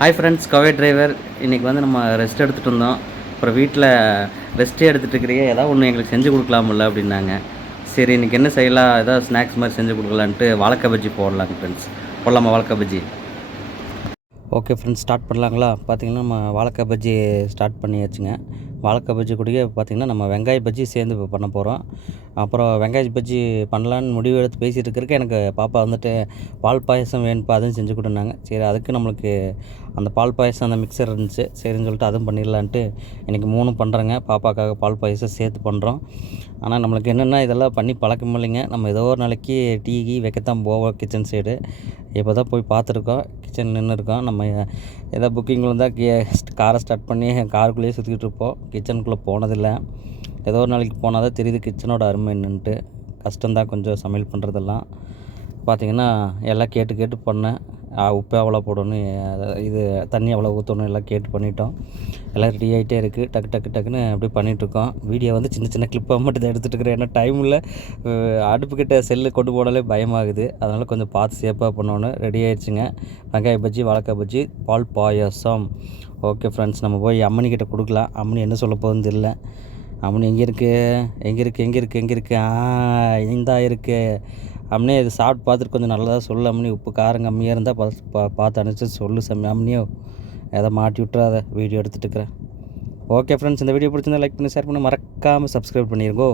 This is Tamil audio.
Hi friends, கவே driver. இன்றைக்கி வந்து நம்ம ரெஸ்ட் எடுத்துகிட்டு இருந்தோம். அப்புறம் வீட்டில் ரெஸ்ட்டே எடுத்துகிட்டு இருக்கிறீங்க, ஏதாவது ஒன்று எங்களுக்கு செஞ்சு கொடுக்கலாம்ல அப்படின்னாங்க. சரி, இன்றைக்கி என்ன செய்யலாம், ஏதாவது ஸ்நாக்ஸ் மாதிரி செஞ்சு கொடுக்கலான்ட்டு வாழைக்காய் பஜ்ஜி போடலாங்க ஃப்ரெண்ட்ஸ். போடலாமா வாழைக்காய் பஜ்ஜி? ஓகே ஃப்ரெண்ட்ஸ், ஸ்டார்ட் பண்ணலாங்களா? பார்த்திங்கன்னா நம்ம வாழைக்காய் பஜ்ஜி ஸ்டார்ட் பண்ணியாச்சுங்க. வாழைக்காய் பஜ்ஜி கூடயே பார்த்திங்கன்னா நம்ம வெங்காய பஜ்ஜி சேர்ந்து இப்போ பண்ண போகிறோம். அப்புறம் வெங்காய பஜ்ஜி பண்ணலான்னு முடிவு எடுத்து பேசிகிட்டு இருக்கிறதுக்கு எனக்கு பாப்பா வந்துட்டு பால் பாயசம் வேணுப்பா, அதுவும் செஞ்சு கொடுன்னாங்க. சரி, அதுக்கு நம்மளுக்கு அந்த பால் பாயசம் அந்த மிக்சர் இருந்துச்சு, சரின்னு சொல்லிட்டு அதுவும் பண்ணிடலான்ட்டு இன்றைக்கி 3ம் பண்ணுறேங்க. பாப்பாக்காக பால் பாயசம் சேர்த்து பண்ணுறோம். ஆனால் நம்மளுக்கு என்னென்னா இதெல்லாம் பண்ணி பழக்கம் இல்லைங்க. நம்ம ஏதோ ஒரு நாளைக்கு டீ வைக்கத்தான் போவோம் கிச்சன் சைடு. இப்போ தான் போய் பார்த்துருக்கோம், கிச்சன் நின்றுருக்கோம். நம்ம ஏதோ புக்கிங்கில் இருந்தால் காரை ஸ்டார்ட் பண்ணி காருக்குள்ளேயே சுற்றிக்கிட்டு இருப்போம், கிச்சனுக்குள்ளே போனதில்லை. ஏதோ ஒரு நாளைக்கு போனால் தான் தெரியுது கிச்சனோட அருமை என்னன்ட்டு. கஷ்டம்தான் கொஞ்சம் சமையல் பண்ணுறதெல்லாம். பார்த்திங்கன்னா எல்லாம் கேட்டு கேட்டு பண்ணேன். உப்பு எவ்வளோ போடணும், இது தண்ணி எவ்வளோ ஊற்றணும் எல்லாம் கேட்டு பண்ணிட்டோம். எல்லாம் ரெடி ஆகிட்டே இருக்குது. டக்குன்னு அப்படி பண்ணிகிட்ருக்கோம். வீடியோ வந்து சின்ன சின்ன கிளிப்பாக மட்டும் தான் எடுத்துகிட்டு இருக்கிறேன். ஏன்னா டைம் இல்லை. அடுப்புக்கிட்ட செல்லு கொண்டு போனாலே பயமாகுது. அதனால் கொஞ்சம் பார்த்து சேஃபாக பண்ணணும். ரெடி ஆகிடுச்சுங்க. வெங்காய பஜ்ஜி, வாழைக்காய் பஜ்ஜி, பால் பாயாசம். ஓகே ஃப்ரெண்ட்ஸ், நம்ம போய் அம்மனிக்கிட்ட கொடுக்கலாம். அம்மனி என்ன சொல்ல போகுதுன்னு தெரியல. அம்மனி எங்கே இருக்குது? இந்தா இருக்குது. அம்மனே, இது சாப்பிட்டு பார்த்துட்டு கொஞ்சம் நல்லதாக சொல்லு அம்மனி. உப்பு காரம் கம்மியாக இருந்தால் பார்த்து அனுப்பிச்சு சொல்லு அம்மனியோ. எதை மாட்டி விட்டுறாத, வீடியோ எடுத்துகிட்டு இருக்கிறேன். ஓகே ஃப்ரெண்ட்ஸ், இந்த வீடியோ பிடிச்சிருந்தா லைக் பண்ணி ஷேர் பண்ணி மறக்காமல் சப்ஸ்கிரைப் பண்ணிடுங்கோ.